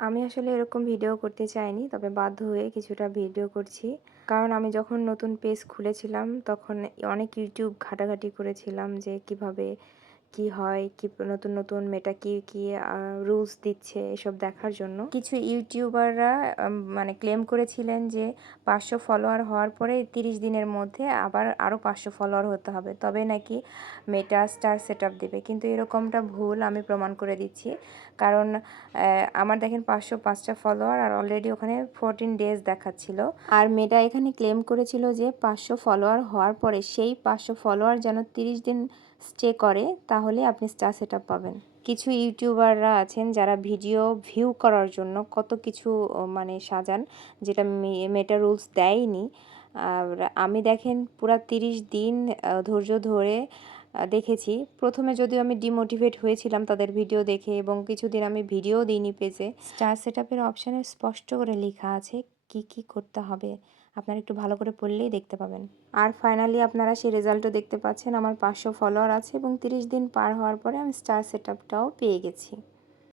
আমি আসলে এরকম ভিডিও করতে চাইনি, তবে বাধ্য হয়ে কিছুটা ভিডিও করছি। কারণ আমি যখন নতুন পেজ খুলেছিলাম তখন অনেক ইউটিউব ঘাটাঘাটি করেছিলাম যে কিভাবে কি হয়, কি নতুন নতুন মেটা কি রুলস দিচ্ছে এসব দেখার জন্য। কিছু ইউটিউবাররা মানে ক্লেম করেছিলেন যে 500 ফলোয়ার হওয়ার পরে 30 দিনের মধ্যে আবার আরও 500 ফলোয়ার হতে হবে, তবে নাকি মেটা স্টার সেটআপ দেবে। কিন্তু এরকমটা ভুল, আমি প্রমাণ করে দিচ্ছি। কারণ আমার দেখেন 505টা ফলোয়ার আর অলরেডি ওখানে 14 ডেজ দেখাচ্ছিল। আর মেটা এখানে ক্লেম করেছিল যে 500 ফলোয়ার হওয়ার পরে সেই 500 ফলোয়ার যেন 30 দিন স্টে করে, তাহলে আপনি স্টার সেটআপ পাবেন। কিছু ইউটিউবাররা আছেন যারা ভিডিও ভিউ করার জন্য কত কিছু মানে সাজান, যেটা মেটা রুলস দেয়নি। আর আমি দেখেন পুরা 30 দিন ধৈর্য ধরে দেখেছি। প্রথমে যদিও আমি ডিমোটিভেট হয়েছিলাম তাদের ভিডিও দেখে, এবং কিছুদিন আমি ভিডিও দিইনি পেজে। স্টার সেটআপের অপশানে স্পষ্ট করে লেখা আছে কি কি করতে হবে, আপনারা একটু ভালো করে পড়লেই দেখতে পাবেন। আর ফাইনালি আপনারা সেই রেজাল্টও দেখতে পাচ্ছেন। আমার 500 ফলোয়ার আছে এবং 30 দিন পার হওয়ার পরে আমি স্টার সেটআপটাও পেয়ে গেছি।